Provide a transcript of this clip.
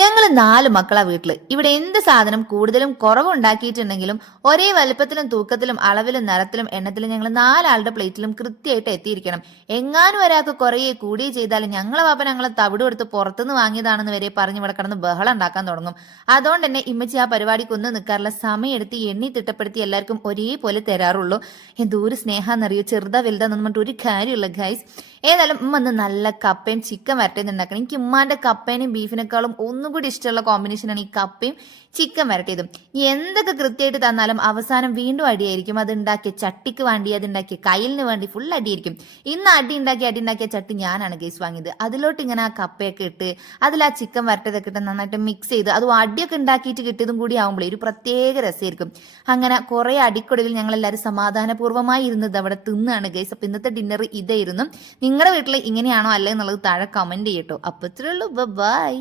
ഞങ്ങൾ 4 മക്കളാ വീട്ടില്. ഇവിടെ എന്ത് സാധനം കൂടുതലും കുറവുണ്ടാക്കിയിട്ടുണ്ടെങ്കിലും ഒരേ വലുപ്പത്തിലും തൂക്കത്തിലും അളവിലും നിറത്തിലും എണ്ണത്തിലും ഞങ്ങൾ 4 ആളുടെ പ്ലേറ്റിലും കൃത്യമായിട്ട് എത്തിയിരിക്കണം. എങ്ങാനും ഒരാൾക്ക് കുറയെ കൂടി ചെയ്താൽ ഞങ്ങളെ പാപ്പ ഞങ്ങളെ തവിട് കൊടുത്ത് പുറത്തുനിന്ന് വാങ്ങിയതാണെന്ന് വരെ പറഞ്ഞ് ഇവിടെ കിടന്ന് ബഹളം ഉണ്ടാക്കാൻ തുടങ്ങും. അതുകൊണ്ട് തന്നെ ഇമ്മച്ചി ആ പരിപാടിക്കൊന്നും നിൽക്കാറില്ല. സമയമെടുത്ത് എണ്ണി തിട്ടപ്പെടുത്തി എല്ലാവർക്കും ഒരേപോലെ തരാറുള്ളൂ. എന്തോരു സ്നേഹാന്നറിയോ, ചെറുതാ വലുതാന്നൊന്നും പറഞ്ഞിട്ട് ഒരു കാര്യമില്ല ഗൈസ്. ഏതായാലും ഉമ്മ ഒന്ന് നല്ല കപ്പയും ചിക്കൻ വരട്ടിയത് ഉണ്ടാക്കണം. എനിക്ക് ഉമ്മാന്റെ കപ്പേനും ബീഫിനേക്കാളും ഒന്നും കൂടി ഇഷ്ടമുള്ള കോമ്പിനേഷനാണ് ഈ കപ്പയും ചിക്കൻ വരട്ടിയതും. എന്തൊക്കെ കൃത്യമായിട്ട് തന്നാലും അവസാനം വീണ്ടും അടിയായിരിക്കും. അത് ഉണ്ടാക്കിയ ചട്ടിക്ക് വേണ്ടി, അത് ഉണ്ടാക്കിയ കയ്യിലിന് വേണ്ടി ഫുൾ അടിയായിരിക്കും. ഇന്ന് അടി ഉണ്ടാക്കിയ ചട്ടി ഞാനാണ് കേസ് വാങ്ങിയത്. അതിലോട്ട് ഇങ്ങനെ ആ കപ്പയൊക്കെ ഇട്ട് അതിൽ ആ ചിക്കൻ വരട്ടിയതൊക്കെ ഇട്ട് നന്നായിട്ട് മിക്സ് ചെയ്ത് അതും അടിയൊക്കെ ഉണ്ടാക്കിയിട്ട് കിട്ടിയതും കൂടി ആകുമ്പോഴേ ഒരു പ്രത്യേക രസമായിരിക്കും. അങ്ങനെ കുറെ അടിക്കൊടുവിൽ ഞങ്ങൾ എല്ലാവരും സമാധാനപൂർവ്വമായി ഇരുന്നത് അവിടെ തിന്നാണ് ഗൈസ്. അപ്പൊ ഇന്നത്തെ ഡിന്നർ ഇതായിരുന്നു. നിങ്ങളുടെ വീട്ടിൽ ഇങ്ങനെയാണോ അല്ലേ എന്നുള്ളത് താഴെ കമന്റ് ചെയ്യട്ടോ. അപ്പൊ ഇത്രേ ഉള്ളൂ. ബൈ.